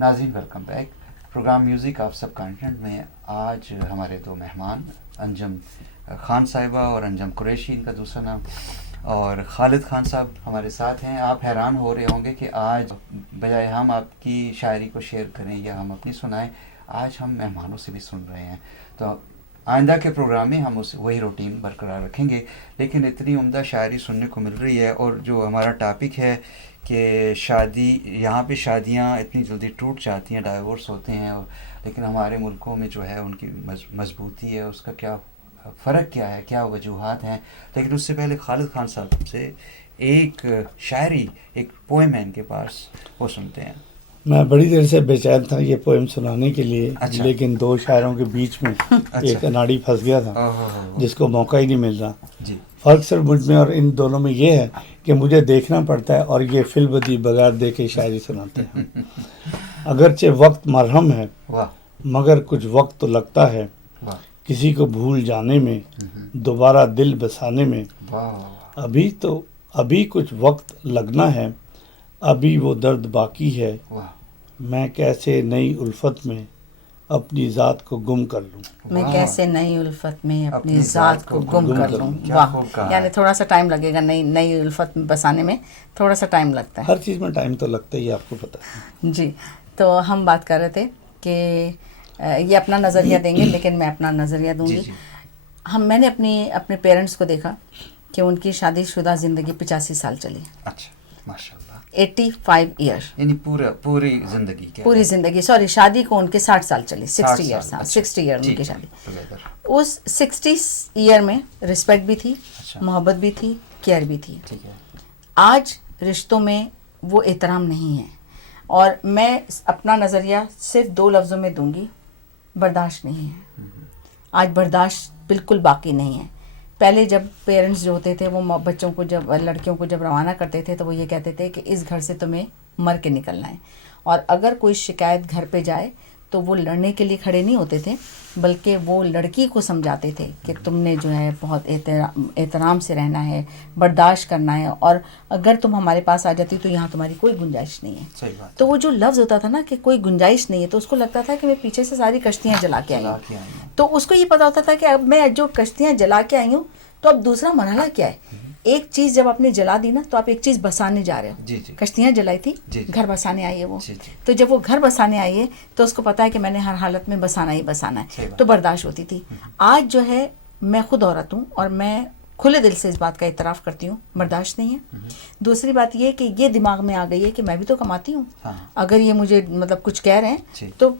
ناظرین welcome back. Programme music of subcontinent میں آج ہمارے دو مہمان انجم خان صاحبہ اور انجم قریشی ان کا دوسرا نام، اور خالد خان صاحب ہمارے ساتھ ہیں. آپ حیران ہو رہے ہوں گے کہ آج بجائے ہم آپ کی شاعری کو شیئر کریں یا ہم اپنی سنائیں، آج ہم مہمانوں سے بھی سن رہے ہیں. تو آئندہ کے پروگرام میں ہم وہی روٹین برقرار رکھیں گے، لیکن اتنی عمدہ شاعری سننے کو مل رہی ہے. اور جو ہمارا ٹاپک ہے کہ شادی، یہاں پہ شادیاں اتنی جلدی ٹوٹ جاتی ہیں، ڈائیورس ہوتے ہیں، لیکن ہمارے ملکوں میں جو ہے ان کی مضبوطی ہے، اس کا کیا فرق کیا ہے، کیا وجوہات ہیں. لیکن اس سے پہلے خالد خان صاحب سے ایک شاعری، ایک پوئم ہے ان کے پاس، وہ سنتے ہیں. میں بڑی دیر سے بے چین تھا یہ پوئم سنانے کے لیے. اچھا. لیکن دو شاعروں کے بیچ میں ایک اناڑی پھنس گیا تھا جس کو موقع ہی نہیں مل رہا. جی. فرق صرف مجھ میں اور ان دونوں میں یہ ہے کہ مجھے دیکھنا پڑتا ہے اور یہ فل بدی بغیر دیکھے شاعری سناتے ہیں. اگرچہ وقت مرہم ہے مگر کچھ وقت تو لگتا ہے کسی کو بھول جانے میں، دوبارہ دل بسانے میں. ابھی کچھ وقت لگنا ہے، ابھی وہ درد باقی ہے. میں کیسے نئی الفت میں اپنی ذات کو گم کر لوں. میں کیسے نئی الفت میں اپنی ذات کو گم کر لوں. واہ، یعنی تھوڑا سا ٹائم لگے گا نئی الفت بسانے میں، تھوڑا سا ٹائم لگتا ہے. ہر چیز میں ٹائم تو لگتا ہی، آپ کو پتہ ہے. جی. تو ہم بات کر رہے تھے کہ یہ اپنا نظریہ دیں گے، لیکن میں اپنا نظریہ دوں گی. میں نے اپنے پیرنٹس کو دیکھا کہ ان کی شادی شدہ زندگی 85 سال چلی. اچھا، ماشاء اللہ. 85 ایئر، یعنی پوری زندگی سوری، شادی کو ان کے 60 سال چلی. 60 ایئر ان کی شادی. اس 60 ایئر میں رسپیکٹ بھی تھی، محبت بھی تھی، کیئر بھی تھی. آج رشتوں میں وہ احترام نہیں ہے. اور میں اپنا نظریہ صرف 2 لفظوں میں دوں گی: برداشت نہیں ہے. آج برداشت بالکل باقی نہیں ہے. پہلے جب پیرنٹس جو ہوتے تھے وہ بچوں کو، جب لڑکیوں کو جب روانہ کرتے تھے تو وہ یہ کہتے تھے کہ اس گھر سے تمہیں مر کے نکلنا ہے. اور اگر کوئی شکایت گھر پہ جائے تو وہ لڑنے کے لیے کھڑے نہیں ہوتے تھے، بلکہ وہ لڑکی کو سمجھاتے تھے کہ تم نے جو ہے بہت احترام سے رہنا ہے، برداشت کرنا ہے، اور اگر تم ہمارے پاس آ جاتی تو یہاں تمہاری کوئی گنجائش نہیں ہے. تو وہ جو لفظ ہوتا تھا نا کہ کوئی گنجائش نہیں ہے، تو اس کو لگتا تھا کہ میں پیچھے سے ساری کشتیاں جلا کے آئی ہوں. تو اس کو یہ پتا ہوتا تھا کہ اب میں جو کشتیاں جلا کے آئی ہوں تو اب دوسرا مرحلہ کیا ہے. ایک چیز جب آپ نے جلا دی نا تو آپ ایک چیز بسانے جا رہے ہو. کشتیاں جلائی تھی، گھر بسانے آئی ہے وہ. تو جب وہ گھر بسانے آئی ہے تو اس کو پتا ہے کہ میں نے ہر حالت میں بسانا ہی بسانا ہے. تو برداشت ہوتی تھی. آج جو ہے میں خود عورت ہوں اور میں کھلے دل سے اس بات کا اعتراف کرتی ہوں، برداشت نہیں ہے. دوسری بات یہ کہ یہ دماغ میں آ گئی ہے کہ میں بھی تو کماتی ہوں. اگر یہ مجھے مطلب کچھ کہہ رہے ہیں تو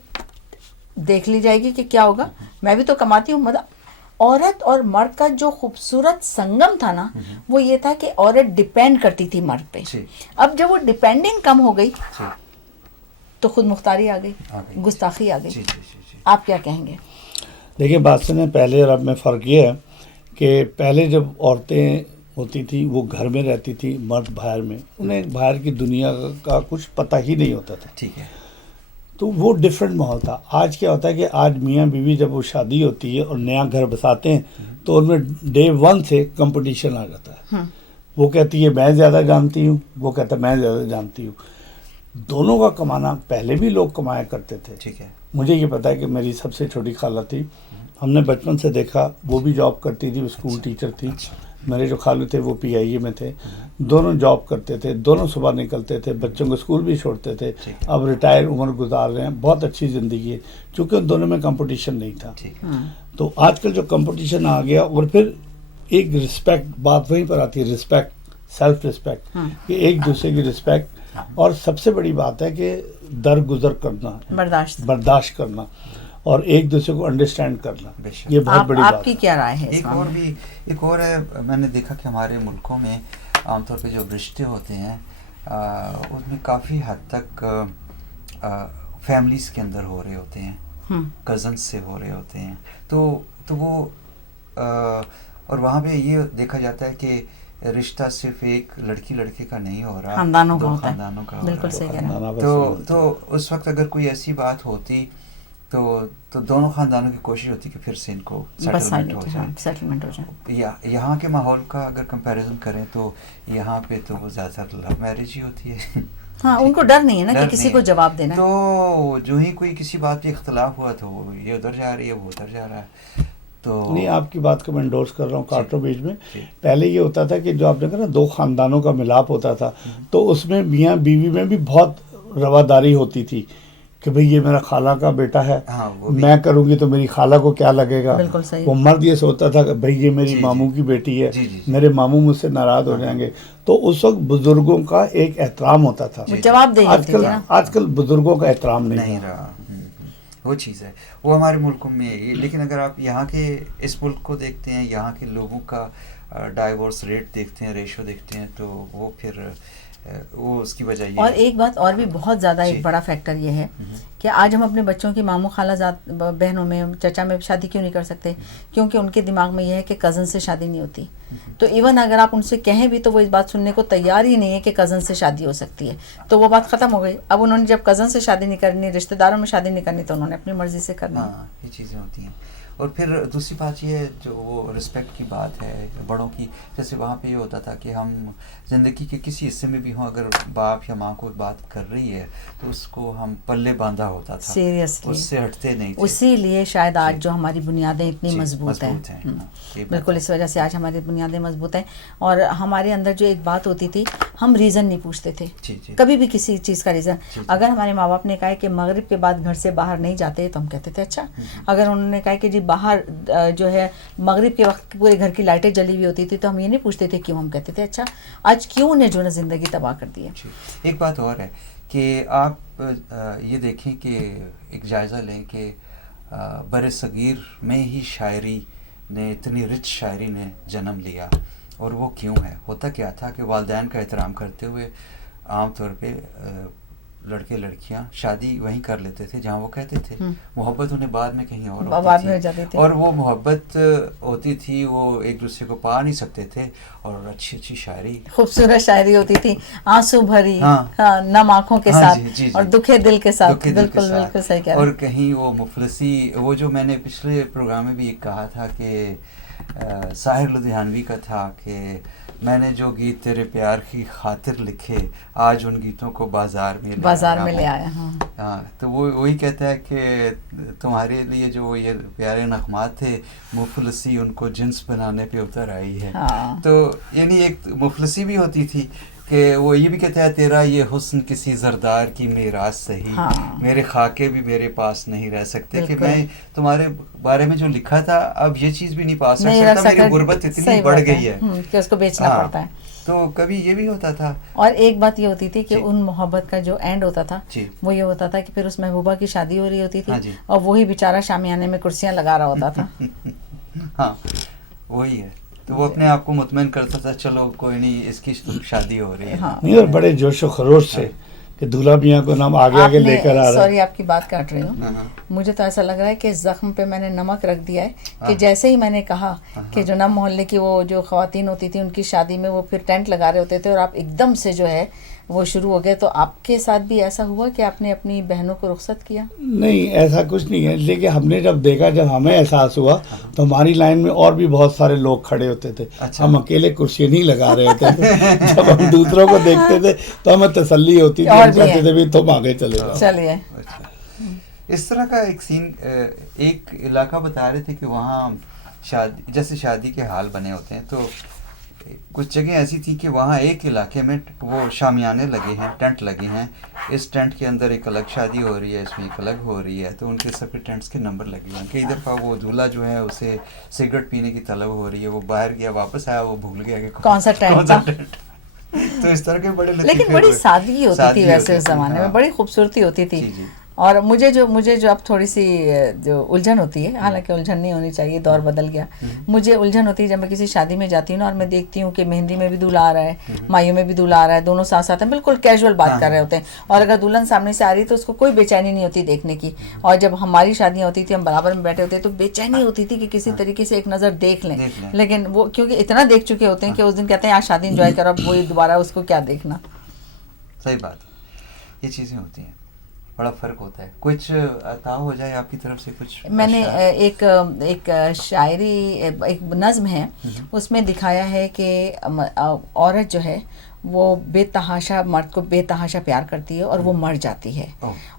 دیکھ لی جائے گی کہ کیا ہوگا. میں بھی تو کماتی ہوں. مطلب عورت اور مرد کا جو خوبصورت سنگم تھا نا، وہ یہ تھا کہ عورت ڈیپینڈ کرتی تھی مرد پہ. اب جب وہ ڈیپینڈنگ کم ہو گئی تو خود مختاری آ گئی، گستاخی آ گئی. آپ کیا کہیں گے؟ دیکھیں، بات سنیں، پہلے اور اب میں فرق یہ ہے کہ پہلے جب عورتیں ہوتی تھیں وہ گھر میں رہتی تھی، مرد باہر میں، انہیں باہر کی دنیا کا کچھ پتہ ہی نہیں ہوتا تھا. ٹھیک ہے. تو وہ ڈفرینٹ ماحول تھا. آج کیا ہوتا ہے کہ آج میاں بیوی جب وہ شادی ہوتی ہے اور نیا گھر بساتے ہیں تو ان میں ڈے 1 سے کمپٹیشن آ جاتا ہے. وہ کہتی ہے میں زیادہ جانتی ہوں، وہ کہتا ہے میں زیادہ جانتی ہوں. دونوں کا کمانا، پہلے بھی لوگ کمایا کرتے تھے. ٹھیک ہے. مجھے یہ پتا ہے کہ میری سب سے چھوٹی خالہ تھی، ہم نے بچپن سے دیکھا، وہ بھی جاب کرتی تھی، وہ اسکول ٹیچر تھی. میرے جو خالو تھے وہ PIA میں تھے. دونوں جاب کرتے تھے، دونوں صبح نکلتے تھے، بچوں کو اسکول بھی چھوڑتے تھے. اب ریٹائر عمر گزار رہے ہیں، بہت اچھی زندگی ہے، چونکہ ان دونوں میں کمپٹیشن نہیں تھا. تو آج کل جو کمپٹیشن آ گیا، اور پھر ایک رسپیکٹ، بات وہیں پر آتی ہے، رسپیکٹ، سیلف رسپیکٹ، کہ ایک دوسرے کی رسپیکٹ. اور سب سے بڑی بات ہے کہ درگزر کرنا، برداشت کرنا، اور ایک دوسرے کو انڈرسٹینڈ کرنا. یہ بہت بڑی بات ہے. آپ کی کیا رائے ہے؟ ایک اور ہے، میں نے دیکھا کہ ہمارے ملکوں میں عام طور پہ جو رشتے ہوتے ہیں اس میں کافی حد تک فیملیز کے اندر ہو رہے ہوتے ہیں، کزنس سے ہو رہے ہوتے ہیں. تو وہ اور وہاں پہ یہ دیکھا جاتا ہے کہ رشتہ صرف ایک لڑکی لڑکے کا نہیں ہو رہا، خاندانوں دو کا خاندانوں کا. بالکل صحیح کہہ رہے ہیں. تو اس وقت اگر کوئی ایسی بات ہوتی تو دونوں خاندانوں کی کوشش ہوتی کہ پھر سے ان کو سیٹلمنٹ ہو جائے. یہاں کے ماحول کا اگر کمپیریزن کریں تو یہاں پہ تو وہ زیادہ تر لو میرج ہی ہوتی ہے. ہاں ان کو ڈر نہیں ہے نا کہ کسی کو جواب دینا. تو جو ہی کوئی کسی بات پہ اختلاف ہوا تو یہ ادھر جا رہی ہے وہ ادھر جا رہا ہے. تو نہیں آپ کی بات کو میں انڈورس کر رہا ہوں کارٹر بیچ میں. پہلے یہ ہوتا تھا کہ جو آپ نے کہا نا دو خاندانوں کا ملاپ ہوتا تھا تو اس میں میاں بیوی میں بھی بہت رواداری ہوتی تھی کہ بھئی یہ میرا خالہ کا بیٹا ہے, میں کروں گی تو میری خالہ کو کیا لگے گا. بالکل صحیح. وہ مرد یہ سوچتا تھا کہ بھئی یہ میری ماموں کی بیٹی ہے, میرے ماموں مجھ سے ناراض ہو جائیں گے. تو اس وقت بزرگوں کا ایک احترام ہوتا تھا. جواب دے ہوتی تھی نا. آج کل بزرگوں کا احترام نہیں رہا. وہ چیز ہے وہ ہمارے ملکوں میں. لیکن اگر آپ یہاں کے اس ملک کو دیکھتے ہیں, یہاں کے لوگوں کا ڈائیورس ریٹ دیکھتے ہیں, ریشو دیکھتے ہیں, تو وہ پھر وہ اس کی وجہ یہ. اور ایک بات اور بھی بہت زیادہ ایک بڑا فیکٹر یہ ہے کہ آج ہم اپنے بچوں کی ماموں خالہ بہنوں میں چچا میں شادی کیوں نہیں کر سکتے؟ کیونکہ ان کے دماغ میں یہ ہے کہ کزن سے شادی نہیں ہوتی. تو ایون اگر آپ ان سے کہیں بھی تو وہ اس بات سننے کو تیار ہی نہیں ہے کہ کزن سے شادی ہو سکتی ہے. تو وہ بات ختم ہو گئی. اب انہوں نے جب کزن سے شادی نہیں کرنی, رشتہ داروں میں شادی نہیں کرنی, تو انہوں نے اپنی مرضی سے کرنا. یہ چیزیں ہوتی ہیں. اور پھر دوسری بات یہ ہے جو وہ رسپیکٹ کی بات ہے بڑوں کی. جیسے وہاں پہ یہ ہوتا تھا کہ ہم زندگی کے کسی حصے میں بھی ہوں, اگر باپ یا ماں کوئی بات کر رہی ہے تو اس کو ہم پلے باندھا ہوتا تھا, سیریسلی اس سے ہٹتے نہیں تھے. اسی لیے شاید آج جو ہماری بنیادیں اتنی مضبوط ہیں. بالکل اس وجہ سے آج ہماری بنیادیں مضبوط ہیں. اور ہمارے اندر جو ایک بات ہوتی تھی, ہم ریزن نہیں پوچھتے تھے کبھی بھی کسی چیز کا ریزن. اگر ہمارے ماں باپ نے کہا کہ مغرب کے بعد گھر سے باہر نہیں جاتے تو ہم کہتے تھے اچھا. اگر انہوں نے کہا کہ جی باہر جو ہے مغرب کے وقت پورے گھر کی لائٹیں جلی ہوئی ہوتی تھی تو ہم یہ نہیں پوچھتے تھے کیوں, ہم کہتے تھے اچھا. آج کیوں نے جو ہے زندگی تباہ کر دی ہے. ایک بات اور ہے کہ آپ یہ دیکھیں کہ ایک جائزہ لیں کہ بر صغیر میں ہی شاعری نے, اتنی رچ شاعری نے جنم لیا. اور وہ کیوں ہے؟ ہوتا کیا تھا کہ والدین کا احترام کرتے ہوئے عام طور پہ لڑکے لڑکیاں شادی وہیں کر لیتے تھے جہاں وہ کہتے تھے. محبت انہیں بعد میں کہیں اور ہوتی تھی, اور وہ محبت ہوتی تھی, وہ ایک دوسرے کو پا نہیں سکتے تھے. اور اچھی اچھی شاعری, خوبصورت شاعری ہوتی تھی, آنسو بھری, نم آنکھوں کے ساتھ اور دکھے دل کے ساتھ. بالکل بالکل صحیح کہہ رہے ہیں. اور کہیں وہ مفلسی, وہ جو میں نے پچھلے پروگرام میں بھی ایک کہا تھا کہ ساحر لدھیانوی کا تھا کہ میں نے جو گیت تیرے پیار کی خاطر لکھے, آج ان گیتوں کو بازار میں لے آیا. ہاں, تو وہ وہی کہتا ہے کہ تمہارے لیے جو یہ پیارے نغمات تھے, مفلسی ان کو جنس بنانے پہ اتر آئی ہے. تو یعنی ایک مفلسی بھی ہوتی تھی کہ وہ یہ بھی کہتا ہے تیرا یہ حسن کسی زردار کی میراث سہی, میرے خاکے بھی میرے پاس نہیں رہ سکتے, کہ میں تمہارے بارے میں جو لکھا تھا اب یہ چیز بھی نہیں پا سکتا, میری غربت اتنی بڑھ گئی ہے کہ اس کو بیچنا پڑتا ہے. تو کبھی یہ بھی ہوتا تھا. اور ایک بات یہ ہوتی تھی کہ ان محبت کا جو اینڈ ہوتا تھا وہ یہ ہوتا تھا کہ پھر اس محبوبہ کی شادی ہو رہی ہوتی تھی اور وہی بیچارہ شامیانے میں کرسیاں لگا رہا ہوتا تھا. ہاں وہی ہے. تو وہ اپنے آپ کو مطمئن کرتا تھا چلو کوئی نہیں, اس کی شادی ہو رہی ہے. نہیں, اور بڑے جوش و خروش سے کہ دولہا میاں کو نام آگے آگے لے کر آ رہا ہے. سوری آپ کی بات کاٹ رہی ہوں, مجھے تو ایسا لگ رہا ہے کہ زخم پہ میں نے نمک رکھ دیا ہے کہ جیسے ہی میں نے کہا کہ جو نا محلے کی وہ جو خواتین ہوتی تھی ان کی شادی میں وہ پھر ٹینٹ لگا رہے ہوتے تھے اور آپ ایک دم سے جو ہے وہ شروع ہو گئے. تو آپ کے ساتھ بھی ایسا ہوا کہ آپ نے اپنی بہنوں کو رخصت کیا؟ نہیں, ایسا کچھ نہیں ہے. لیکن ہم نے جب دیکھا, جب ہمیں احساس ہوا تو ہماری لائن میں اور بھی بہت سارے لوگ کھڑے ہوتے تھے. ہم اکیلے کرسی نہیں لگا رہے ہوتے تھے. جب ہم دوسروں کو دیکھتے تھے تو ہمیں تسلی ہوتی تھی, ہم کہتے تھے بھی تم آگے چلے جاؤ. چلیے. اس طرح کا ایک سین, ایک علاقہ بتا رہے تھے کہ وہاں شادی, جیسے شادی کے حال بنے ہوتے ہیں, تو کچھ جگہ ایسی تھی کہ وہاں ایک علاقے میں وہ شامیانے لگے ہیں, ٹینٹ لگے ہیں, اس ٹینٹ کے اندر ایک الگ شادی ہو رہی ہے, اس میں ایک الگ ہو رہی ہے, تو ان کے سب کے ٹینٹس کے نمبر لگے ہیں. کئی دفعہ وہ دولہا جو ہے اسے سگریٹ پینے کی طلب ہو رہی ہے, وہ باہر گیا واپس آیا, وہ بھول گیا کہ کون سا ٹینٹ تھا. تو اس طرح کے بڑے لیکن بڑی سادگی ہوتی تھی ویسے اس زمانے میں, بڑی خوبصورتی ہوتی تھی. اور مجھے جو اب تھوڑی سی جو الجھن ہوتی ہے, حالانکہ الجھن نہیں ہونی چاہیے, دور بدل گیا, مجھے الجھن ہوتی ہے جب میں کسی شادی میں جاتی ہوں نا اور میں دیکھتی ہوں کہ مہندی میں بھی دولہا آ رہا ہے, مائیوں میں بھی دولہا آ رہا ہے, دونوں ساتھ ساتھ ہیں, بالکل کیجول بات کر رہے ہوتے ہیں, اور اگر دلہن سامنے سے آ رہی تو اس کو کوئی بے چینی نہیں ہوتی دیکھنے کی. اور جب ہماری شادیاں ہوتی تھی, ہم برابر میں بیٹھے ہوتے تو بے چینی ہوتی تھی کہ کسی طریقے سے ایک نظر دیکھ لیں. لیکن وہ کیونکہ اتنا دیکھ چکے ہوتے ہیں کہ اس دن کہتے ہیں آج شادی انجوائے کرو, اب وہی دوبارہ اس کو کیا دیکھنا. صحیح بات, یہ چیزیں ہوتی ہیں. بڑا فرق ہوتا ہے. کچھ عطا ہو جائے آپ کی طرف سے کچھ. میں نے ایک شاعری ایک نظم ہے اس میں دکھایا ہے کہ عورت جو ہے وہ بے تحاشا مرد کو بے تحاشا پیار کرتی ہے اور وہ مر جاتی ہے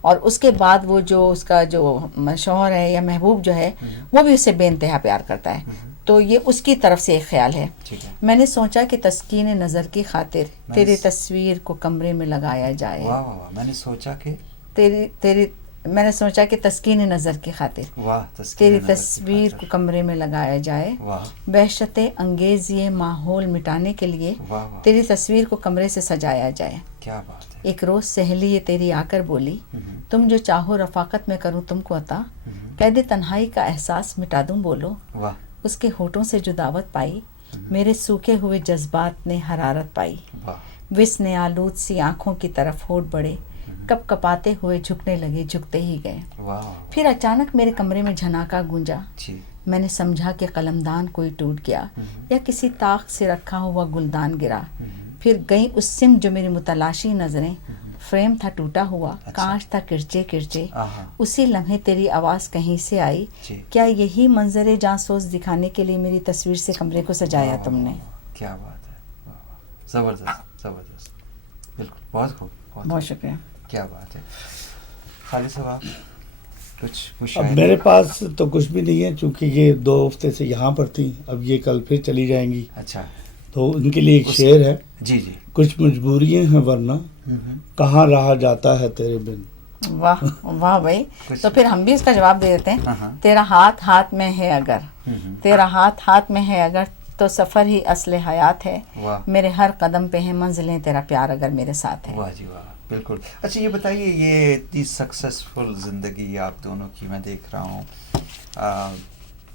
اور اس کے بعد وہ جو اس کا جو شوہر ہے یا محبوب جو ہے وہ بھی اس سے بے انتہا پیار کرتا ہے. تو یہ اس کی طرف سے ایک خیال ہے. میں نے سوچا کہ تسکین نظر کی خاطر تیری تصویر کو کمرے میں لگایا جائے. میں نے سوچا کہ میں نے سوچا کہ تسکین نظر کی خاطر تیری تصویر کو کمرے میں لگایا جائے. وحشت انگیز یہ ماحول مٹانے کے لیے تیری تصویر کو کمرے سے سجایا جائے. کیا بات ہے. ایک روز سہیلی یہ تیری آ کر بولی تم جو چاہو رفاقت میں کروں تم کو عطا. قید تنہائی کا احساس مٹا دوں بولو. اس کے ہونٹوں سے جو دعوت پائی میرے سوکھے ہوئے جذبات نے حرارت پائی. وس نے آلود سی آنکھوں کی طرف ہونٹ بڑھے کپ کپاتے ہوئے جھکنے لگے جھکتے ہی گئے. پھر اچانک میرے کمرے میں جھناکا گونجا. میں نے سمجھا کہ قلمدان کوئی ٹوٹ گیا یا کسی طاق سے رکھا ہوا گلدان گرا. پھر گئی اس سمت جو میری متلاشی نظریں. فریم تھا ٹوٹا ہوا کانچ تھا کرچے کرچے. اسی لمحے تیری آواز کہیں سے آئی. کیا یہی منظر جانسوز دکھانے کے لیے میری تصویر سے کمرے کو سجایا تم نے. کیا بات ہے. زبردست زبردست. بالکل بہت خوب. بہت شکریہ. کیا بات ہے. خالد صاحب آپ کچھ. اب میرے پاس تو کچھ بھی نہیں ہے چونکہ یہ 2 ہفتے سے یہاں پر تھی. اب یہ کل پھر چلی جائیں گی. اچھا. تو ان کے لیے ایک شعر ہے. جی جی. کچھ مجبوریاں ہیں ورنہ کہاں رہا جاتا ہے تیرے بن. واہ واہ بھائی. تو پھر ہم بھی اس کا جواب دے دیتے ہیں. تیرا ہاتھ ہاتھ میں ہے اگر تیرا ہاتھ ہاتھ میں ہے اگر تو سفر ہی اصل حیات ہے. میرے ہر قدم پہ ہے منزلیں تیرا پیار اگر میرے ساتھ ہے. واہ جی واہ. بالکل. اچھا یہ بتائیے یہ اتنی سکسیزفل زندگی آپ دونوں کی میں دیکھ رہا ہوں.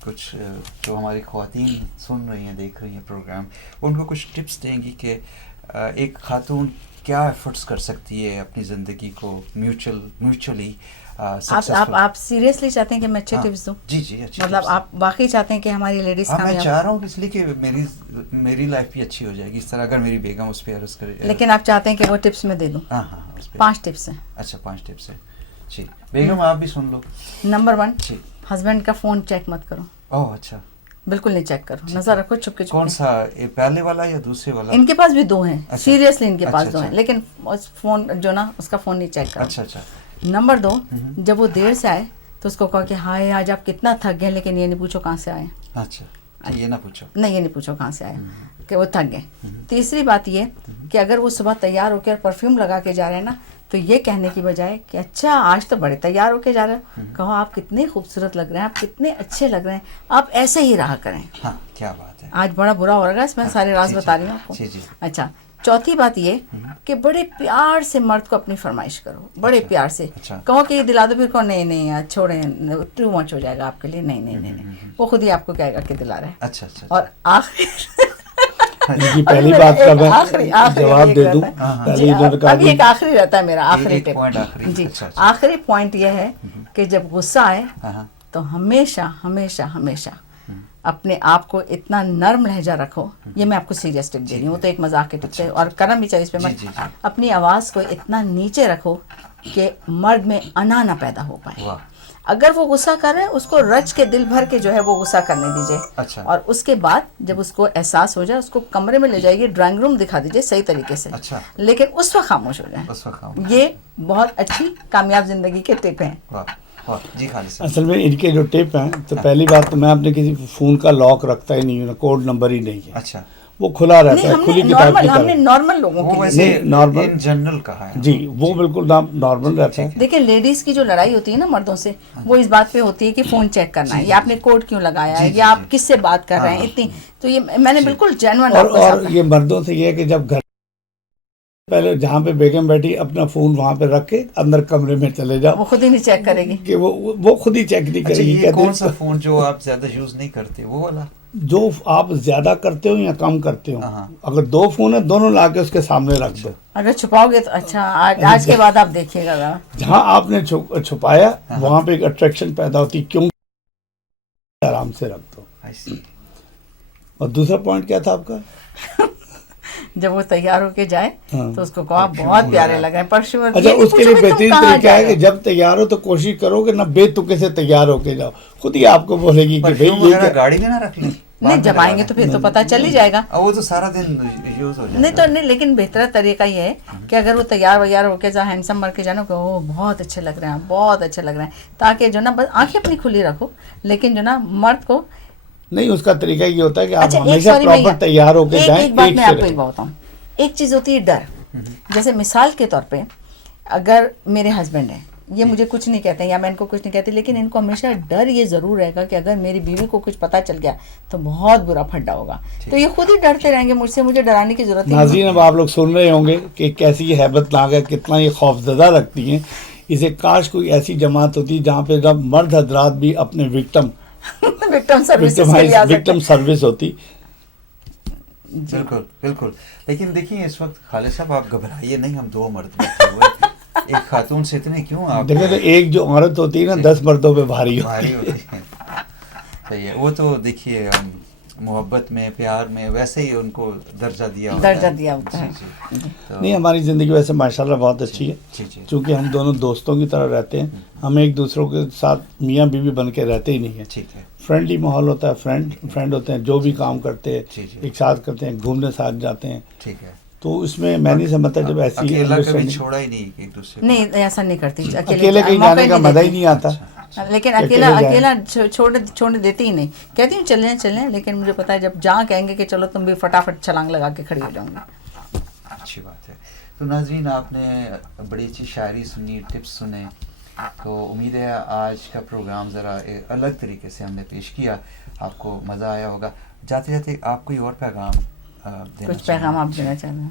کچھ جو ہماری خواتین سن رہی ہیں دیکھ رہی ہیں پروگرام ان کو کچھ ٹپس دیں گی کہ ایک خاتون کیا ایفرٹس کر سکتی ہے اپنی زندگی کو میوچولی. آپ سیریسلی چاہتے ہیں کہ میں اچھے ٹپس دوں؟ جی جی. مطلب آپ واقعی چاہتے ہیں کہ ہماری لیڈیز میں چاہ رہا ہوں اس لیے کہ میری لائف بھی اچھی ہو جائے گی اس طرح اگر میری بیگم اس پہ عرض کرے. لیکن آپ چاہتے ہیں کہ وہ ٹپس میں دے دوں؟ ہاں 5 ٹپس ہیں. اچھا 5 ٹپس ہیں. جی بیگم آپ بھی سن لو. نمبر 1 ہسبینڈ کا فون چیک مت کرو. اوہ اچھا. بالکل نہیں چیک کرو. نظر رکھو چھپکے چھپکے. کون سا پہلے والا یا دوسرے والا؟ ان کے پاس بھی 2 ہیں. سیریسلی ان کے پاس 2 ہیں لیکن فون جو نا اس کا فون نہیں چیک کرو. اچھا اچھا. نمبر 2 جب وہ دیر سے آئے تو اس کو کہو کہ ہائے آج آپ کتنا تھک گئے لیکن یہ نہیں پوچھو کہاں سے آئے. اچھا یہ نہ پوچھو. نہیں یہ نہیں پوچھو کہاں سے آئے کہ وہ تھک گئے. تیسری بات یہ کہ اگر وہ صبح تیار ہو کے اور پرفیوم لگا کے جا رہے ہیں نا تو یہ کہنے کی بجائے کہ اچھا آج تو بڑے تیار ہو کے جا رہے ہو کہو آپ کتنے خوبصورت لگ رہے ہیں آپ کتنے اچھے لگ رہے ہیں آپ ایسے ہی رہا کریں. ہاں کیا بات ہے. آج بڑا برا ہو رہا ہے اس میں سارے راز بتا رہی ہوں آپ کو. اچھا چوتھی بات یہ کہ بڑے پیار سے مرد کو اپنی فرمائش کرو. بڑے پیار سے کہو کہ یہ دلا دو پھر کہو نہیں نہیں چھوڑیں ٹو مچ ہو جائے گا آپ کے لیے. نہیں نہیں نہیں وہ خود ہی آپ کو کہے گا کہ دلا رہے. اچھا اچھا. اور آخری پہلی بات کا میں جواب دے دوں. ابھی ایک آخری رہتا ہے میرا آخری ٹپ. جی آخری پوائنٹ یہ ہے کہ جب غصہ آئے تو ہمیشہ ہمیشہ ہمیشہ اپنے آپ کو اتنا نرم لہجہ رکھو. یہ میں آپ کو سیریس ٹپ دے رہی ہوں وہ تو ایک مذاق کے ٹپ ہے اور کرم بھی چاہیے اس پہ مت. اپنی آواز کو اتنا نیچے رکھو کہ مرد میں انا نہ پیدا ہو پائے. اگر وہ غصہ کر رہے ہیں اس کو رچ کے دل بھر کے جو ہے وہ غصہ کرنے دیجیے. اور اس کے بعد جب اس کو احساس ہو جائے اس کو کمرے میں لے جائیے ڈرائنگ روم دکھا دیجیے صحیح طریقے سے. لیکن اس وقت خاموش ہو جائیں. یہ بہت اچھی کامیاب زندگی کے ٹپ ہیں. اصل میں ان کے جو ٹپ ہیں تو پہلی بات تو میں اپنے کسی فون کا لاک رکھتا ہی نہیں ہوں. کوڈ نمبر ہی نہیں ہے. اچھا وہ کھلا رہتا ہے کھلی کتاب کی طرح. ہم نے نارمل لوگوں کے لیے نارمل جنرل کہا ہے. جی وہ بالکل نارمل رہتا ہے. دیکھیں لیڈیز کی جو لڑائی ہوتی ہے نا مردوں سے وہ اس بات پہ ہوتی ہے کہ فون چیک کرنا ہے یا آپ نے کوڈ کیوں لگایا ہے یا آپ کس سے بات کر رہے ہیں اتنی. تو یہ میں نے بالکل جینوئن. اور یہ مردوں سے یہ ہے کہ جب گھر پہلے جہاں پہ بیگم بیٹھی اپنا فون وہاں پہ رکھ کے اندر کمرے میں چلے جاؤ. وہ خود ہی نہیں چیک کرے گی کہ وہ خود ہی چیک نہیں کرے گی. یہ کون سا فون جو آپ زیادہ یوز نہیں کرتے وہ والا جو آپ زیادہ کرتے ہو یا کم کرتے ہو. اگر 2 فون ہیں دونوں لا کے اس کے سامنے رکھ دو. اگر چھپاؤ گے تو اچھا آج کے بعد آپ دیکھیے گا جہاں آپ نے چھپایا وہاں پہ ایک اٹریکشن پیدا ہوتی کیوں آرام سے رکھ دو. اور دوسرا پوائنٹ کیا تھا آپ کا؟ جب وہ تیار ہو کے جائے ہاں. تو اس کو کہا بہت پیارے لگ رہے ہیں پرفیوم. اچھا اس کے لیے بہترین طریقہ ہے کہ جب تیار ہو تو کوشش کرو کہ نہ بے تکے سے تیار ہو کے جاؤ, خود ہی آپ کو بولے گی کہ بھائی یہ کیا. گاڑی میں نہ رکھ لیں, نہیں جب آئیں گے تو پھر تو پتہ چل ہی جائے گا. وہ تو سارا دن یوز ہو جائے گا. نہیں تو نہیں, لیکن بہتر طریقہ یہ ہے کہ اگر وہ تیار ویار ہو کے جا ہینڈسم بن کے جانا کہ وہ بہت اچھے لگ رہے ہیں, بہت اچھے لگ رہے ہیں, تاکہ جو نا بس آنکھیں اپنی کھلی رکھو, لیکن جو نا مرد کو نہیں اس کا طریقہ یہ ہوتا ہے کہ آپ اچھا ہمیشہ پراپر تیار ہو کے جائیں. ایک بات میں آپ کو ایک بات بتاؤں, ایک چیز ہوتی ہے ڈر. جیسے مثال کے طور پہ اگر میرے ہسبینڈ ہیں, یہ مجھے کچھ نہیں کہتے ہیں یا میں ان کو کچھ نہیں کہتی, لیکن ان کو ہمیشہ ڈر یہ ضرور رہے گا کہ اگر میری بیوی کو کچھ پتہ چل گیا تو بہت برا پھڈا ہوگا. تو یہ خود ہی ڈرتے رہیں گے مجھ سے, مجھے ڈرانے کی ضرورت نہیں. ناظرین اب آپ لوگ سن رہے ہوں گے کہ کیسی یہ ہیبت ناک ہے, کتنا یہ خوفزدہ رکھتی ہیں. اسے کاش کوئی ایسی جماعت ہوتی جہاں پہ جب مرد حضرات بھی اپنے وکٹم سروس ہوتی. بالکل بالکل. لیکن دیکھیے اس وقت خالد صاحب آپ گھبرائیے نہیں, ہم 2 مرد بیٹھے ہوئے, ایک خاتون سے اتنے کیوں آپ دیکھیں تو ایک جو عورت ہوتی ہے نا 10 مردوں پہ بھاری ہوتی ہے. صحیح ہے, وہ تو دیکھیے محبت میں پیار میں ویسے ہی ان کو درجہ دیا ہوتا ہے. نہیں ہماری زندگی ویسے ماشاءاللہ بہت اچھی ہے, چونکہ ہم دونوں دوستوں کی طرح رہتے ہیں. ہم ایک دوسروں کے ساتھ میاں بیوی بن کے رہتے ہی نہیں ہیں. فرینڈلی ماحول ہوتا ہے, فرینڈ ہوتے ہیں, جو بھی کام کرتے ہیں ایک ساتھ کرتے ہیں, گھومنے ساتھ جاتے ہیں. تو اس میں میں نہیں سمجھتا جب ایسی چھوڑا ہی نہیں ایک دوسرے, نہیں ایسا نہیں کرتی, اکیلے کہیں جانے کا مزہ ہی نہیں آتا. لیکن اکیلا چھوڑنے دیتی ہی نہیں, کہتی ہوں چلیں, لیکن مجھے پتا ہے جب جہاں کہیں گے کہ چلو تم بھی فٹافٹ چھلانگ لگا کے کھڑی ہو جاؤں گی. اچھی بات ہے. تو ناظرین آپ نے بڑی اچھی شاعری سنی, ٹپس سنے, تو امید ہے آج کا پروگرام ذرا الگ طریقے سے ہم نے پیش کیا, آپ کو مزہ آیا ہوگا. جاتے جاتے آپ کوئی اور پیغام کچھ پیغام آپ دینا چاہ رہے ہیں؟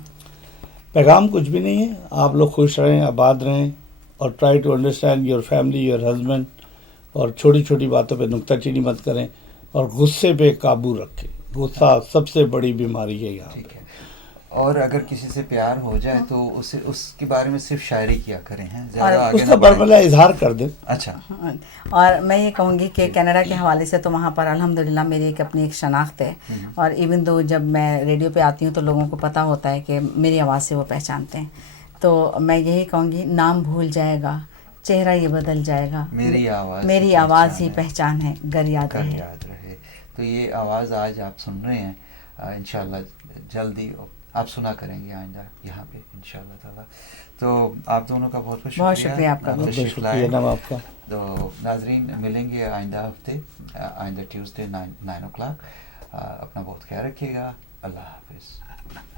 پیغام کچھ بھی نہیں ہے, آپ لوگ خوش رہیں, آباد رہیں, اور try to understand your family, your husband, اور چھوٹی چھوٹی باتوں پہ نکتہ چینی مت کریں, اور غصے پہ قابو رکھیں. غصہ سب سے بڑی بیماری ہے یہاں. ٹھیک ہے. اور اگر کسی سے پیار ہو جائے تو اسے اس کے بارے میں صرف شاعری کیا کریں, ہیں زیادہ آگے اس کا بربلا اظہار کر دیں. اچھا. اور میں یہ کہوں گی کہ کینیڈا کے حوالے سے تو وہاں پر الحمدللہ میری ایک اپنی ایک شناخت ہے, اور ایون دو جب میں ریڈیو پہ آتی ہوں تو لوگوں کو پتہ ہوتا ہے کہ میری آواز سے وہ پہچانتے ہیں. تو میں یہی کہوں گی, نام بھول جائے گا, چہرہ یہ بدل جائے گا, میری آواز ہی پہچان ہے, گر یاد رہے. تو یہ آواز آج آپ سن رہے ہیں, انشاءاللہ جلدی آپ سنا کریں گے آئندہ یہاں پہ انشاءاللہ تعالیٰ. تو آپ دونوں کا بہت بہت شکریہ. آپ کا بہت شکریہ آپ کا. تو ناظرین ملیں گے آئندہ ہفتے, آئندہ ٹیوزڈے 9 o'clock. اپنا بہت خیال رکھیے گا. اللہ حافظ.